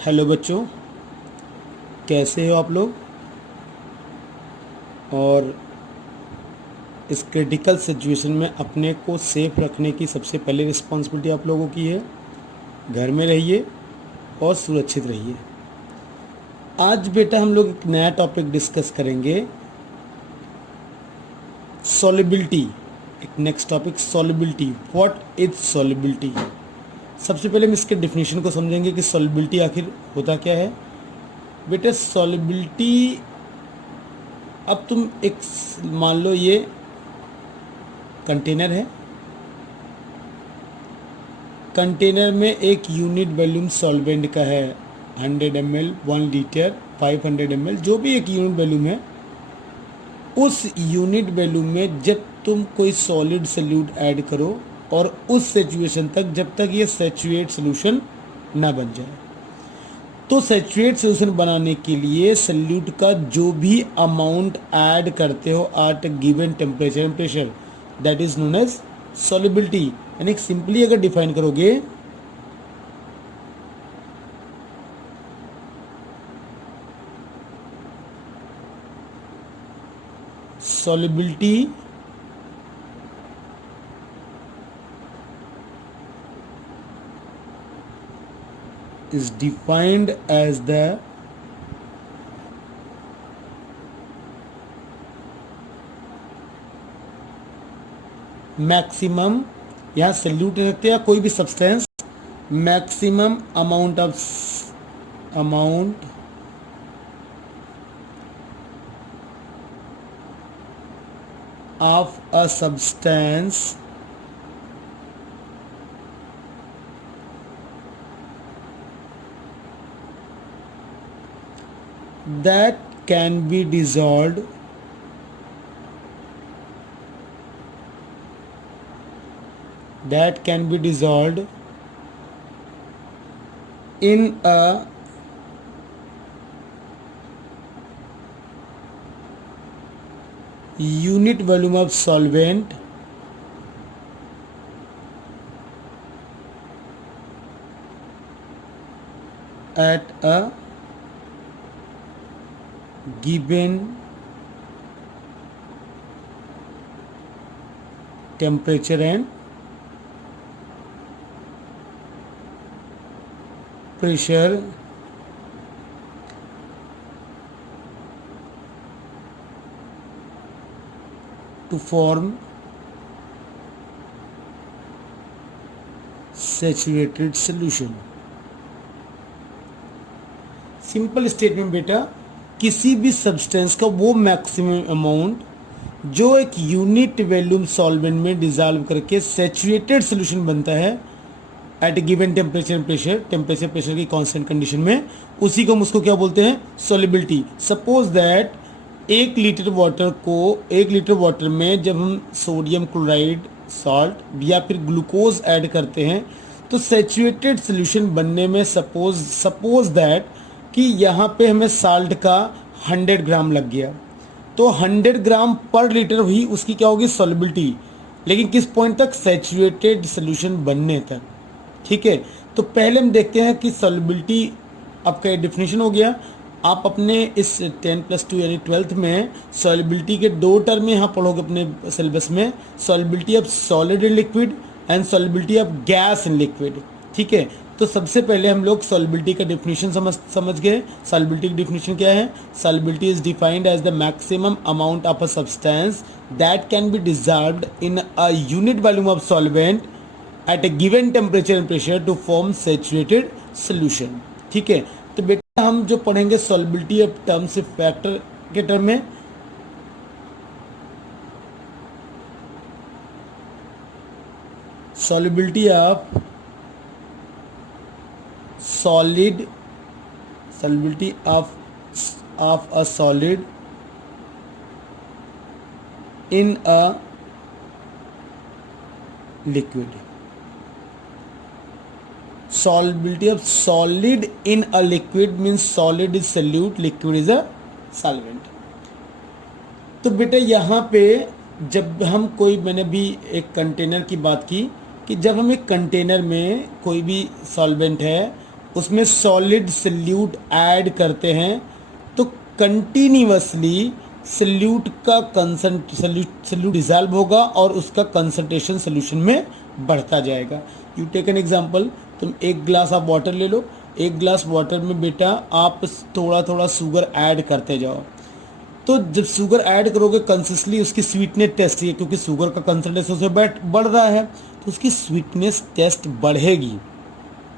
Hello बच्चों, कैसे हो आप लोग। और इस क्रिटिकल सिचुएशन में अपने को सेफ रखने की सबसे पहले रिस्पॉन्सिबिलिटी आप लोगों की है। घर में रहिए और सुरक्षित रहिए। आज बेटा हम लोग एक नया टॉपिक डिस्कस करेंगे, सॉल्युबिलिटी। एक next topic solubility. What is solubility. सबसे पहले हम इसके डेफिनेशन को समझेंगे कि सॉल्युबिलिटी आखिर होता क्या है। बेटा सॉल्युबिलिटी, अब तुम एक मान लो ये कंटेनर है। कंटेनर में एक यूनिट वॉल्यूम सॉल्वेंट का है 100 ml, 1 लीटर, 500 ml, जो भी एक यूनिट वॉल्यूम है। उस यूनिट वॉल्यूम में जब तुम कोई सॉलिड सॉल्यूट ऐड करो और उस सिचुएशन तक जब तक ये सैचुरेट सोल्यूशन ना बन जाए, तो सैचुरेट सोल्यूशन बनाने के लिए सॉल्यूट का जो भी अमाउंट ऐड करते हो at given temperature and pressure, that is known as solubility. यानी सिंपली अगर डिफाइन करोगे, solubility is defined as the maximum, यहाँ सल्यूट रखते हैं या कोई भी substance, maximum amount of a substance that can be dissolved in a unit volume of solvent at a given temperature and pressure to form saturated solution। Simple statement बेटा, किसी भी substance का वो मैक्सिमम अमाउंट जो एक unit volume solvent में dissolve करके saturated solution बनता है eight a given temperature pressure की कांस्टेंट कंडीशन में, उसी को हम उसको क्या बोलते हैं, solubility. Suppose that 1 litre water में जब हम सोडियम क्लोराइड सॉल्ट या फिर ग्लूकोज ऐड करते हैं तो सैचुरेटेड सोल्यूशन बनने में सपोज दैट कि यहाँ पे हमें साल्ट का 100 ग्राम लग गया, तो 100 ग्राम पर लीटर हुई उसकी क्या होगी, सॉल्युबिलिटी। लेकिन किस पॉइंट तक, सैचुरेटेड सोल्यूशन बनने तक। ठीक है, तो पहले हम देखते हैं कि सॉल्युबिलिटी आपका डेफिनेशन हो गया। आप अपने इस 10+2 यानी 12th में सॉल्युबिलिटी के 2 टर्म यहाँ पढ़ोगे अपने सिलेबस में, solubility of solid in liquid and solubility of gas in liquid. ठीक है, तो सबसे पहले हम लोग सॉल्युबिलिटी का डेफिनेशन समझ गए। सॉल्युबिलिटी की डेफिनेशन क्या है, solubility is defined as the maximum amount of a substance that can be dissolved in a unit volume of solvent at a given temperature and pressure to form saturated solution. ठीक है, तो बेटा हम जो पढ़ेंगे solubility of terms factor के term में, solubility of solubility of a solid in a liquid, solubility of solid in a liquid means solid is solute, liquid is a solvent। तो बेटा यहाँ पे जब हम कोई, मैंने भी एक कंटेनर की बात की कि जब हम एक कंटेनर में कोई भी सॉल्वेंट है उसमें सॉलिड सल्यूट ऐड करते हैं तो कंटिन्यूअसली सल्यूट का सल्यूट डिजॉल्व होगा और उसका कंसंट्रेशन सोल्यूशन में बढ़ता जाएगा। यू टेक एन एग्जांपल, तुम एक ग्लास आप वाटर ले लो, एक ग्लास वाटर में बेटा आप थोड़ा थोड़ा शुगर ऐड करते जाओ, तो जब शुगर ऐड करोगे कंसिस्टली उसकी स्वीटनेस टेस्ट है, क्योंकि शुगर का कंसंट्रेशन उससे बढ़ रहा है तो उसकी स्वीटनेस टेस्ट बढ़ेगी।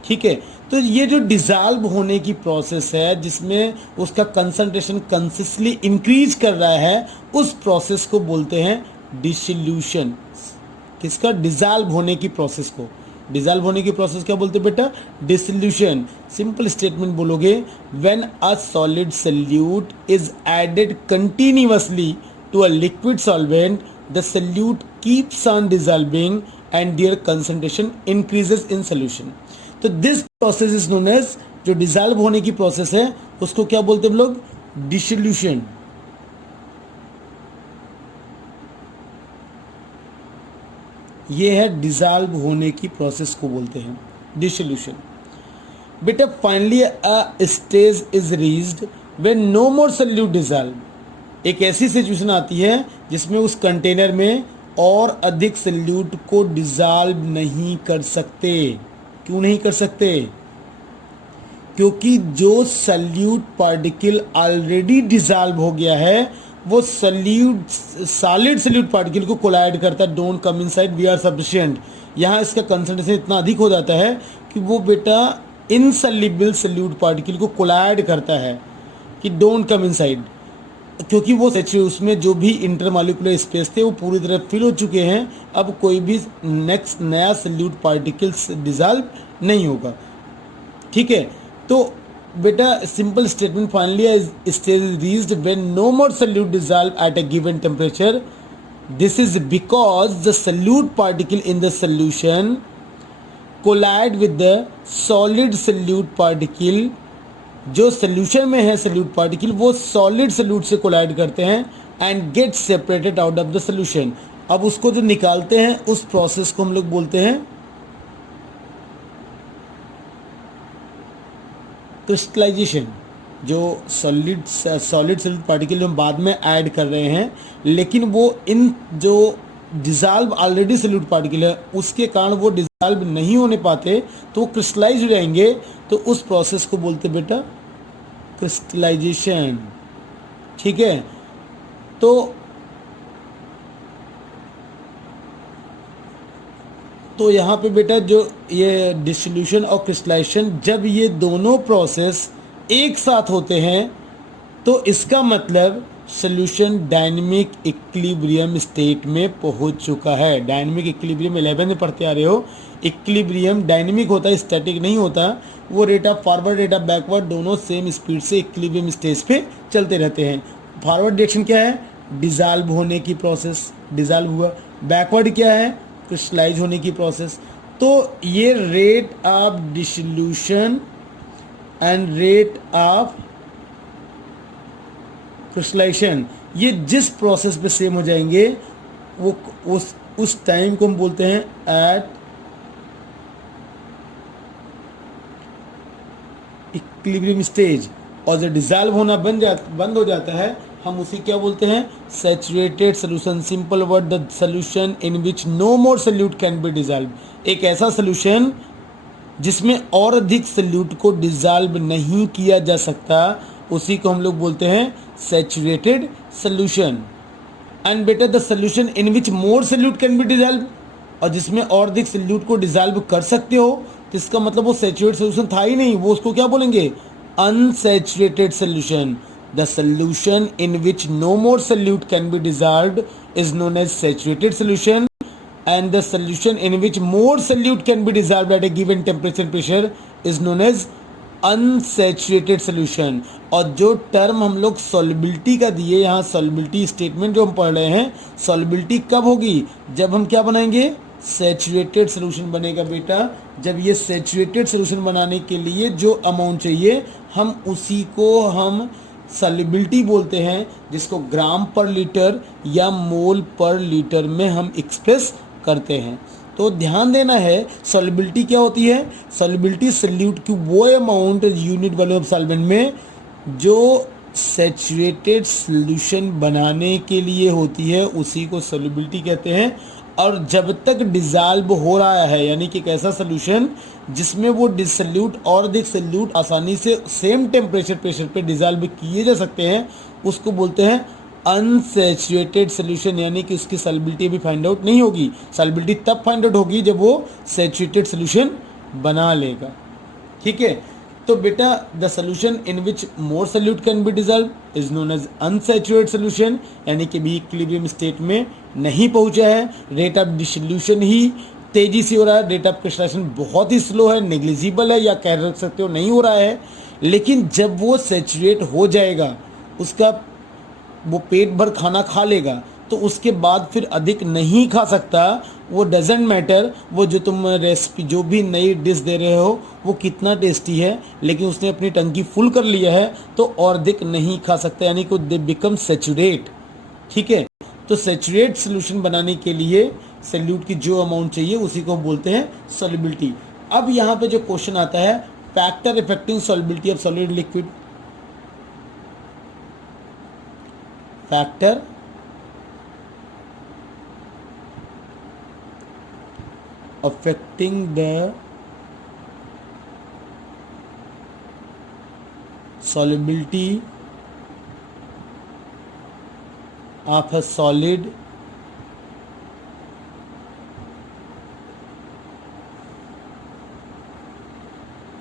ठीक है, तो ये जो डिज़ाल्व होने की प्रोसेस है जिसमें उसका कंसंट्रेशन कंसिस्टली इंक्रीज कर रहा है, उस प्रोसेस को बोलते हैं डिसोल्यूशन। किसका? डिज़ाल्व होने की प्रोसेस को। डिज़ाल्व होने की प्रोसेस क्या बोलते हैं बेटा? डिसोल्यूशन। सिंपल स्टेटमेंट बोलोगे, when a solid solute is added continuously to a liquid solvent, the solute keeps on dissolving and their concentration increases in solution. तो this process is known as, जो dissolve होने की process है उसको क्या बोलते हैं हम लोग? डिसोल्यूशन। ये है डिसॉल्व होने की प्रोसेस को बोलते हैं डिसोल्यूशन। बेटा finally a stage is reached when no more solute dissolve. एक ऐसी सिचुएशन आती है जिसमें उस कंटेनर में और अधिक सल्यूट को डिसॉल्व नहीं कर सकते। क्यों नहीं कर सकते? क्योंकि जो सल्यूट पार्टिकल ऑलरेडी डिसॉल्व हो गया है वो सॉलिड सल्यूट पार्टिकल को कोलाइड करता है। Don't come inside, we are sufficient. यहाँ इसका कंसंट्रेशन इतना अधिक हो जाता है कि वो बेटा इनसॉल्युबल सल्यूट पार्टिकल को कोलाइड करता है कि डोंट कम इनसाइड, क्योंकि वो उसमें जो भी इंटरमॉलिक्यूलर स्पेस थे वो पूरी तरह फिल हो चुके हैं। अब कोई भी नेक्स्ट नया सल्यूट पार्टिकल्स डिसॉल्व नहीं होगा। ठीक है, तो बेटा simple statement, finally stage reached when no more solute dissolve at a given temperature. This is because the solute particle in the solution collide with the solid solute particle. जो solution में है solute particle वो solid solute से collide करते हैं and get separated out of the solution. अब उसको जो निकालते हैं उस प्रोसेस को हम लोग बोलते हैं क्रिस्टलाइजेशन। जो सॉलिड सल्यूट पार्टिकल हम बाद में ऐड कर रहे हैं, लेकिन वो इन जो डिसॉल्व ऑलरेडी सल्यूट पार्टिकल है उसके कारण वो डिसॉल्व नहीं होने पाते तो वो क्रिस्टलाइज हो जाएंगे। तो उस प्रोसेस को बोलते हैं बेटा क्रिस्टलाइजेशन। ठीक है, तो यहाँ पे बेटा जो ये डिसोल्यूशन और क्रिस्टलाइजेशन, जब ये दोनों प्रोसेस एक साथ होते हैं तो इसका मतलब सॉल्यूशन डायनेमिक इक्विलिब्रियम स्टेट में पहुंच चुका है। डायनेमिक इक्विलिब्रियम 11 में पढ़ते आ रहे हो। इक्विलिब्रियम डायनेमिक होता है, स्टैटिक नहीं होता। वो rate of forward rate of backward दोनों सेम स्पीड से इक्विलिब्रियम स्टेज पे चलते रहते हैं। फॉरवर्ड डायरेक्शन क्या है? डिसॉल्व होने की प्रोसेस, डिसॉल्व हुआ। बैकवर्ड क्या है? क्रिस्टलाइज होने की प्रोसेस। तो ये rate of dissolution and rate of crystallization ये जिस प्रोसेस पे सेम हो जाएंगे वो उस टाइम को हम बोलते हैं एट इक्विलिब्रियम स्टेज। और जब डिसॉल्व होना बंद हो जाता है हम उसी क्या बोलते हैं? Saturated solution. Simple word, the solution in which no more solute can be dissolve. एक ऐसा सोल्यूशन जिसमें और अधिक सल्यूट को डिसॉल्व नहीं किया जा सकता, उसी को हम लोग बोलते हैं सैचुरेटेड सोल्यूशन। एंड बेटा the solution in which more solute can be dissolve, और जिसमें और अधिक सल्यूट को डिसॉल्व कर सकते हो तो इसका मतलब वो सैचुरेटेड सोल्यूशन था ही नहीं, वो उसको क्या बोलेंगे? Unsaturated solution. The solution in which no more solute can be dissolved is known as saturated solution, and the solution in which more solute can be dissolved at a given temperature and pressure is known as unsaturated solution। और जो term हम लोग solubility का दिए, यहाँ solubility statement जो हम पढ़ रहे हैं, सॉल्युबिलिटी कब होगी? जब हम क्या बनाएंगे? सैचुरेटेड सोल्यूशन बनेगा बेटा। जब ये सैचुरेटेड सोल्यूशन बनाने के लिए जो अमाउंट चाहिए हम उसी को हम सॉल्युबिलिटी बोलते हैं, जिसको ग्राम पर लीटर या मोल पर लीटर में हम एक्सप्रेस करते हैं। तो ध्यान देना है सॉल्युबिलिटी क्या होती है, सॉल्युबिलिटी सॉल्यूट की वो amount unit volume of solvent में जो सैचुरेटेड सॉल्यूशन बनाने के लिए होती है उसी को सॉल्युबिलिटी कहते हैं। और जब तक डिज़ाल्व हो रहा है, यानी कि एक ऐसा सोल्यूशन जिसमें वो डिसल्यूट और अधिक सल्यूट आसानी से सेम टेम्परेचर प्रेशर पे डिज़ाल्व किए जा सकते हैं, उसको बोलते हैं अनसैचुरेटेड सोल्यूशन, यानी कि उसकी सॉल्युबिलिटी भी फाइंड आउट नहीं होगी। सॉल्युबिलिटी तब फाइंड आउट होगी जब वो सैचुरेटेड सोल्यूशन बना लेगा। ठीक है, तो बेटा the solution in which more solute can be dissolve is known as unsaturated solution, यानी कि भी इक्विलिब्रियम स्टेट में नहीं पहुंचा है, रेट ऑफ डिसोल्यूशन ही तेजी से हो रहा है, रेट ऑफ क्रिस्टलाइजेशन बहुत ही स्लो है, नेग्लिजिबल है, या कह सकते हो नहीं हो रहा है। लेकिन जब वो सैचुरेट हो जाएगा, उसका वो पेट भर खाना खा लेगा, तो उसके बाद फिर अधिक नहीं खा सकता। वो डजेंट मैटर वो जो तुम रेसिपी जो भी नई डिश दे रहे हो वो कितना टेस्टी है, लेकिन उसने अपनी टंकी फुल कर लिया है तो और अधिक नहीं खा सकता, यानी कि दे बिकम सैचुरेट। ठीक है, तो सैचुरेट सोल्यूशन बनाने के लिए सॉल्यूट की जो अमाउंट चाहिए उसी को बोलते हैं सॉल्युबिलिटी। अब यहाँ पे जो क्वेश्चन आता है, factor affecting solubility of solid liquid, factor affecting the solubility of a solid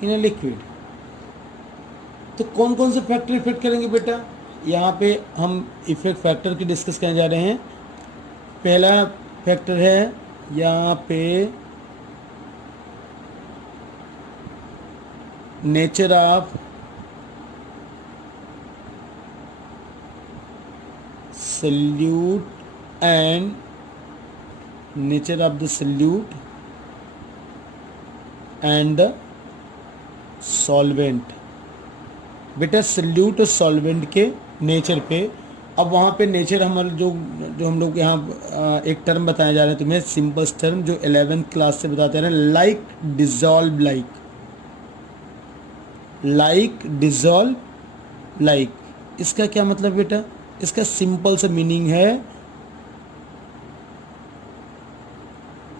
in a liquid। तो कौन कौन से फैक्टर इफेक्ट करेंगे बेटा, यहाँ पे हम इफेक्ट फैक्टर की डिस्कस करने जा रहे हैं। पहला फैक्टर है यहाँ पे nature of solute and nature of the solute and the solvent. बेटा सल्यूट और सॉल्वेंट के नेचर पे, अब वहाँ पे नेचर हमारे जो हम लोग यहाँ एक टर्म बताया जा रहा है तुम्हें, सिंपल टर्म जो 11th क्लास से बताते हैं, like dissolve like, like dissolve like. इसका क्या मतलब बेटा, इसका सिंपल सा मीनिंग है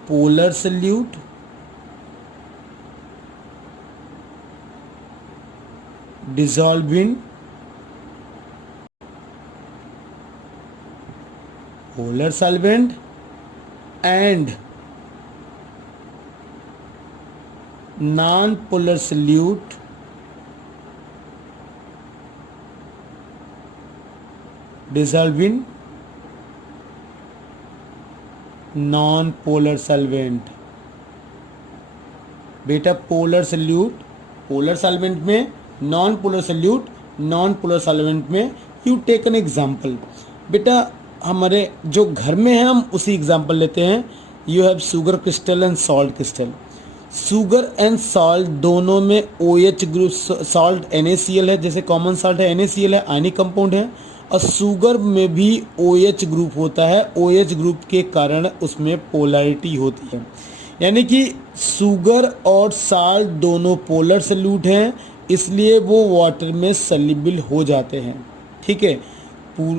polar solute dissolve in polar solvent and non-polar solute dissolve in non-polar solvent। बेटा पोलर सल्यूट पोलर सॉल्वेंट में, non polar solute non polar solvent में। यू टेक एन एग्जाम्पल, बेटा हमारे जो घर में है हम उसी एग्जाम्पल लेते हैं। You have sugar crystal and salt crystal. Sugar and salt दोनों में OH ग्रुप, सॉल्ट NaCl है, जैसे कॉमन सॉल्ट है NaCl है, आयनिक कंपाउंड है, और शुगर में भी OH ग्रुप होता है। OH ग्रुप के कारण उसमें पोलैरिटी होती है, यानी कि शुगर और साल्ट दोनों पोलर सल्यूट हैं, इसलिए वो वाटर में सल्युबल हो जाते हैं। ठीक है,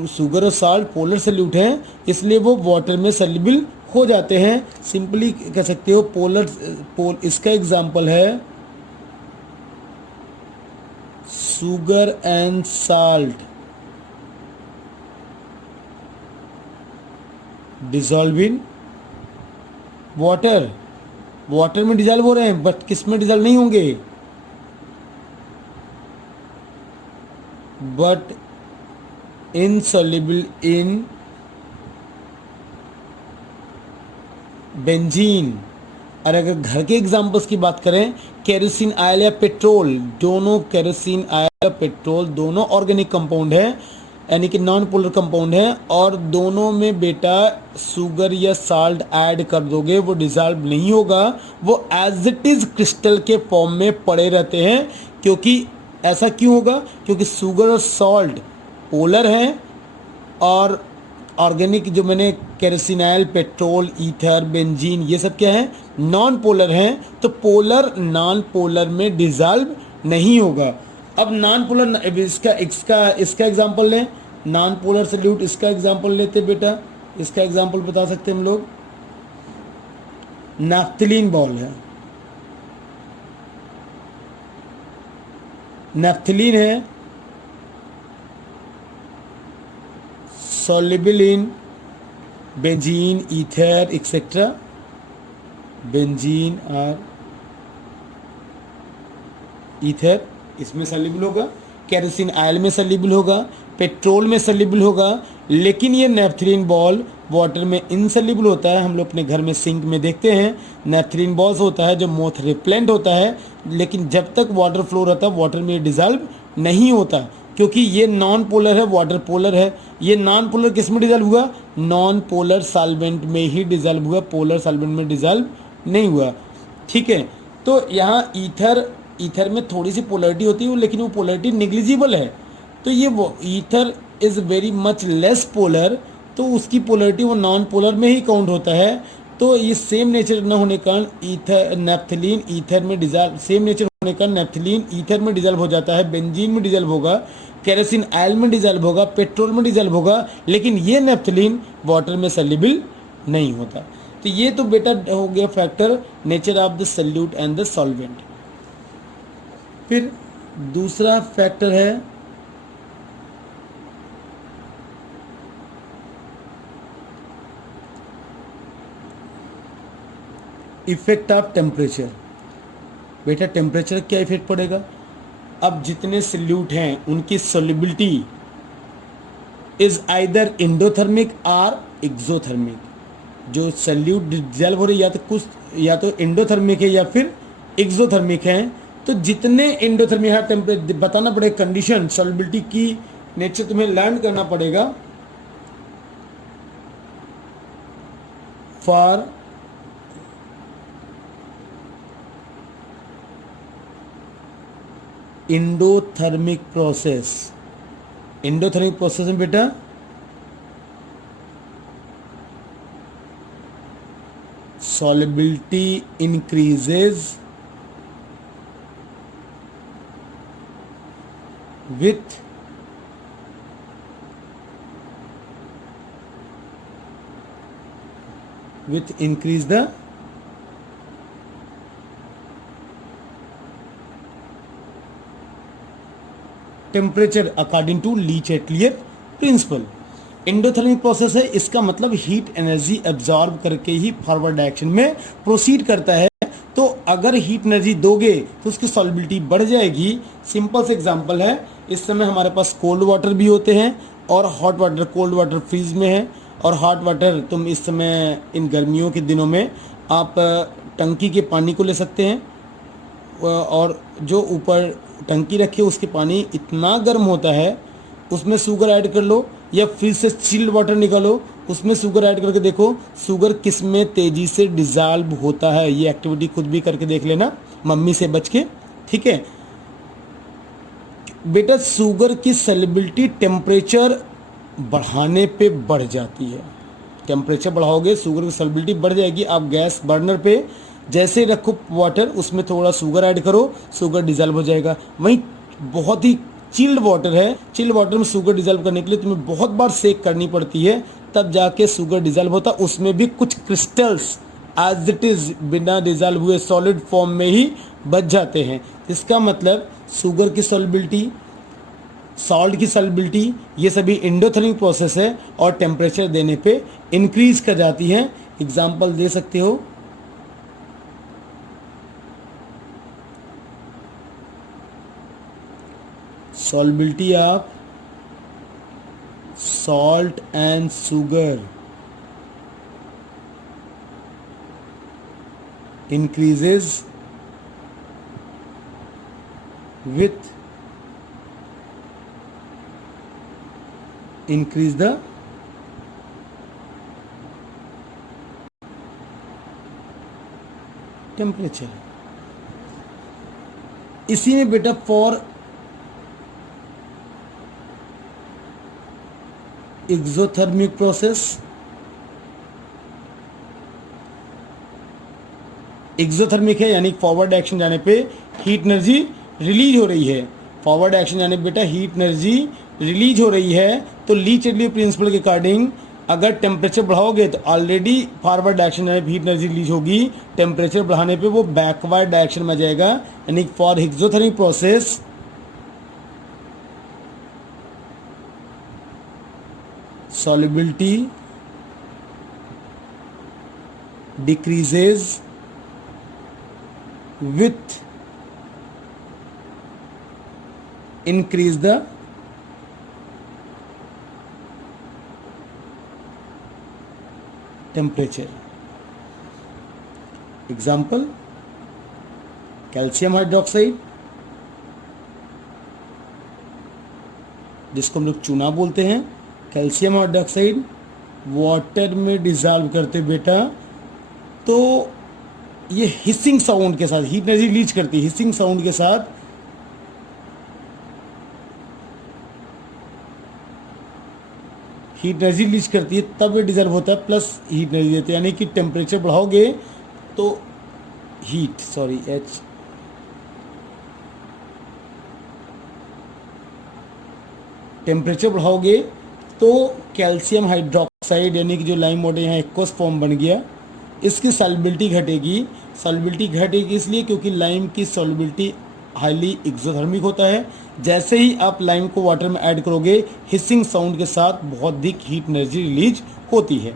शुगर और साल्ट पोलर सल्यूट हैं, इसलिए वो वाटर में सल्युबल हो जाते हैं। सिंपली कह सकते हो इसका एग्जाम्पल है sugar and salt dissolve in water. Water में डिजॉल्व हो रहे हैं, बट किस में डिजॉल्व नहीं होंगे, बट insoluble in बेंजीन। और अगर घर के एग्जाम्पल्स की बात करें, केरोसिन ऑयल या पेट्रोल, दोनों केरोसिन ऑयल या पेट्रोल दोनों ऑर्गेनिक कंपाउंड है, यानी कि नॉन पोलर कंपाउंड है, और दोनों में बेटा शुगर या साल्ट ऐड कर दोगे वो डिजॉल्व नहीं होगा, वो एज इट इज क्रिस्टल के फॉर्म में पड़े रहते हैं। क्योंकि ऐसा क्यों होगा, क्योंकि शुगर और सॉल्ट पोलर हैं, और ऑर्गेनिक जो मैंने केरोसिनाइल, पेट्रोल, ईथर, बेंजीन, ये सब क्या है, नॉन पोलर हैं, तो पोलर नॉन पोलर में डिजॉल्व नहीं होगा। अब नॉन पोलर, इसका इसका इसका एग्जांपल लें, नॉन पोलर सॉल्यूट, इसका एग्जांपल लेते बेटा, इसका एग्जांपल बता सकते हैं हम लोग, नैफ्थलीन बॉल है, नैफ्थलीन है, soluble in benzene, ether, etc. Benzene और ईथर इसमें सल्यूबल होगा, केरोसिन ऑयल में सल्यूबल होगा, पेट्रोल में सल्यूबल होगा, लेकिन ये नेफ्थलीन बॉल वाटर में इनसल्यूबल होता है। हम लोग अपने घर में सिंक में देखते हैं नेफ्थलीन बॉल्स होता है जो मोथ रिप्लेंट होता है, लेकिन जब तक वाटर फ्लो रहता है वाटर में डिजॉल्व नहीं होता, क्योंकि ये नॉन पोलर है, वाटर पोलर है। ये नॉन पोलर किस में डिजॉल्व हुआ, नॉन पोलर सॉल्वेंट में ही डिजॉल्व हुआ, पोलर सॉल्वेंट में डिजॉल्व नहीं हुआ। ठीक है, तो यहाँ ईथर में थोड़ी सी पोलरिटी होती है, लेकिन वो पोलरिटी निग्लिजिबल है, तो ये वो ether is very much less polar, तो उसकी पोलरिटी वो नॉन पोलर में ही काउंट होता है। तो ये सेम नेचर न होने के कारण ईथर नेफ्थलीन ईथर में डिजॉल्व, सेम नेचर होने का नेफ्थलीन ईथर में डिजॉल्व हो जाता है, बेंजीन में डिजॉल्व होगा, केरोसिन ऑयल में डिजॉल्व होगा, पेट्रोल में डिजॉल्व होगा, लेकिन ये नेफ्थलीन वाटर में सल्यूबल नहीं होता। तो ये तो बेटा हो गया factor nature of the solute and the solvent. फिर दूसरा फैक्टर है इफेक्ट ऑफ टेम्परेचर। बेटा टेम्परेचर क्या इफेक्ट पड़ेगा, अब जितने सल्यूट हैं उनकी सॉल्युबिलिटी इज आइदर एंडोथर्मिक और एक्सोथर्मिक। जो सल्यूट डिजॉल्व हो रही या तो एंडोथर्मिक है या फिर एक्सोथर्मिक है, तो जितने एंडोथर्मिक है टेम्परेचर बताना पड़ेगा, कंडीशन सॉल्युबिलिटी की नेचर तुम्हें लर्न करना पड़ेगा। For endothermic process, endothermic process में बेटा solubility increases with increase the temperature according to Le Chatelier principle. Endothermic process है, इसका मतलब हीट एनर्जी एब्जॉर्ब करके ही फॉरवर्ड डायरेक्शन में प्रोसीड करता है। तो अगर हीट एनर्जी दोगे तो उसकी सॉल्युबिलिटी बढ़ जाएगी। सिंपल से एग्जांपल है, इस समय हमारे पास कोल्ड वाटर भी होते हैं और hot water. Cold water fridge में है और हॉट वाटर तुम इस समय इन गर्मियों के दिनों में आप टंकी के पानी को ले सकते हैं, और जो ऊपर टंकी रखी है उसके पानी इतना गर्म होता है, उसमें शुगर ऐड कर लो या फ्रिज से चिल्ड वाटर निकालो, उसमें शुगर ऐड करके देखो शुगर किस में तेज़ी से डिज़ॉल्व होता है। ये एक्टिविटी खुद भी करके देख लेना मम्मी से बच के, ठीक है बेटा। शुगर की सॉल्युबिलिटी टेम्परेचर बढ़ाने पे बढ़ जाती है। टेम्परेचर बढ़ाओगे शुगर की सॉल्युबिलिटी बढ़ जाएगी। आप गैस बर्नर पे जैसे रखो वाटर, उसमें थोड़ा शुगर ऐड करो, शुगर डिज़ॉल्व हो जाएगा। वहीं बहुत ही चिल्ड वाटर है, चिल्ड वाटर में शुगर डिज़ॉल्व करने के लिए तुम्हें बहुत बार सेक करनी पड़ती है, तब जाके शुगर डिज़ॉल्व होता। उसमें भी कुछ क्रिस्टल्स एज इट इज़ बिना डिज़ॉल्व हुए सॉलिड फॉर्म में ही बच जाते हैं। इसका मतलब शुगर की सॉल्युबिलिटी, सॉल्ट की सॉल्युबिलिटी, ये सभी एंडोथर्मिक प्रोसेस है और टेम्परेचर देने पे इंक्रीज कर जाती हैं। एग्जाम्पल दे सकते हो, solubility of salt and sugar increases with increase the temperature। इसी में बेटा फॉर एक्सोथर्मिक प्रोसेस एक्सोथर्मिक है यानी फॉरवर्ड डायरेक्शन जाने पे हीट एनर्जी रिलीज हो रही है। फॉरवर्ड डायरेक्शन जाने पे बेटा हीट एनर्जी रिलीज हो रही है। तो ली चैडली प्रिंसिपल के अकॉर्डिंग अगर टेम्परेचर बढ़ाओगे तो ऑलरेडी फॉरवर्ड डायरेक्शन जाने पे हीट एनर्जी रिलीज होगी, टेम्परेचर बढ़ाने पे वो बैकवर्ड डायरेक्शन में जाएगा। यानी for exothermic process solubility decreases with increase the temperature. Example, calcium hydroxide जिसको हम लोग चूना बोलते हैं, कैल्शियम हाइड्रोक्साइड वाटर में डिजॉल्व करते बेटा तो ये हिसिंग साउंड के साथ हीट एनर्जी रिलीज करती है। हिसिंग साउंड के साथ हीट एनर्जी रिलीज करती है, तब ये डिजॉल्व होता है, प्लस हीट एनर्जी देती है। यानी कि टेम्परेचर बढ़ाओगे तो टेम्परेचर बढ़ाओगे तो कैल्शियम हाइड्रोक्साइड यानी कि जो लाइम वाटर यहाँ एक्वस फॉर्म बन गया, इसकी सॉल्युबिलिटी घटेगी। सॉल्युबिलिटी घटेगी इसलिए क्योंकि लाइम की सॉल्युबिलिटी हाईली एक्सोथर्मिक होता है। जैसे ही आप लाइम को वाटर में ऐड करोगे, हिसिंग साउंड के साथ बहुत अधिक हीट एनर्जी रिलीज होती है।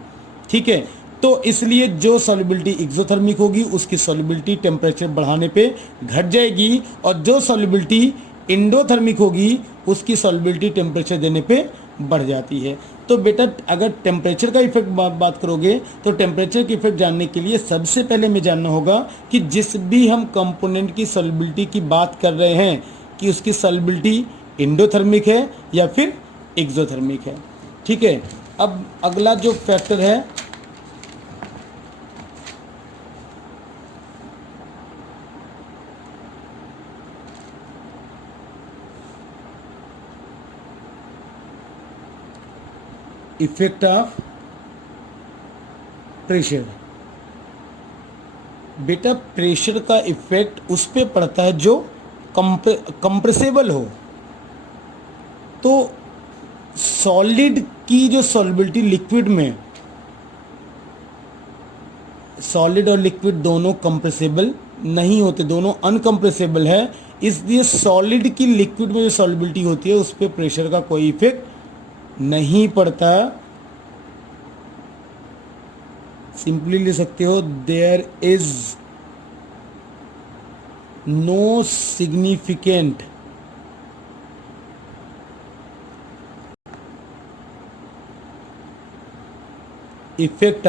ठीक है, तो इसलिए जो सॉल्युबिलिटी एक्सोथर्मिक होगी उसकी सॉल्युबिलिटी टेम्परेचर बढ़ाने पे घट जाएगी, और जो सॉल्युबिलिटी एंडोथर्मिक होगी उसकी सॉल्युबिलिटी टेम्परेचर देने पे बढ़ जाती है। तो बेटा अगर टेम्परेचर का इफेक्ट बात करोगे तो टेम्परेचर के इफेक्ट जानने के लिए सबसे पहले हमें जानना होगा कि जिस भी हम कंपोनेंट की सॉल्युबिलिटी की बात कर रहे हैं कि उसकी सॉल्युबिलिटी एंडोथर्मिक है या फिर एक्सोथर्मिक है। ठीक है, अब अगला जो फैक्टर है इफेक्ट ऑफ प्रेशर। बेटा प्रेशर का इफेक्ट उस पे पड़ता है जो कंप्रेसिबल हो। तो सॉलिड की जो सॉल्युबिलिटी लिक्विड में, सॉलिड और लिक्विड दोनों कंप्रेसिबल नहीं होते, दोनों अनकंप्रेसिबल है। इसलिए सॉलिड की लिक्विड में जो सॉल्युबिलिटी होती है उस पर प्रेशर का कोई इफेक्ट नहीं पड़ता। सिंपली ले सकते हो, there is no significant effect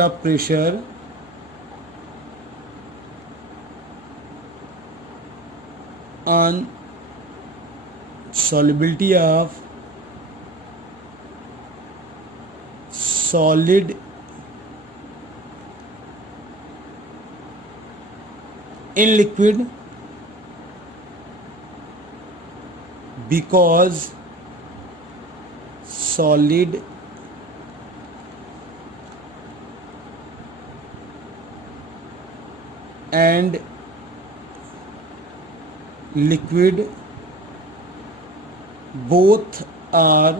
of pressure on solubility of solid in liquid because solid and liquid both are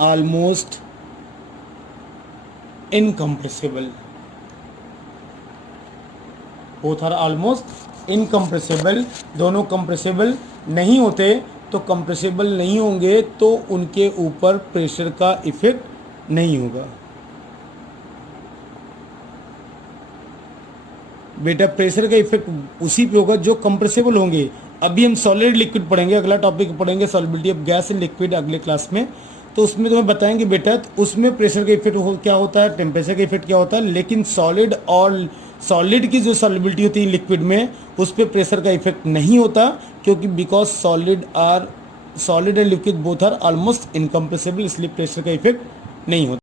almost incompressible. Both are almost incompressible, दोनों कंप्रेसिबल नहीं होते। तो कंप्रेसिबल नहीं होंगे तो उनके ऊपर प्रेशर का इफेक्ट नहीं होगा। बेटा प्रेशर का इफेक्ट उसी पे होगा जो कंप्रेसिबल होंगे। अभी हम सॉलिड लिक्विड पढ़ेंगे, अगला टॉपिक पढ़ेंगे solubility of gas and liquid अगले क्लास में। तो उसमें तुम्हें बताएंगे बेटा तो उसमें प्रेशर का इफेक्ट क्या होता है, टेम्परेचर का इफेक्ट क्या होता है। लेकिन सॉलिड की जो सॉल्युबिलिटी होती है लिक्विड में उस पर प्रेशर का इफेक्ट नहीं होता, क्योंकि because solid and liquid both are almost incompressible, इसलिए प्रेशर का इफेक्ट नहीं होता।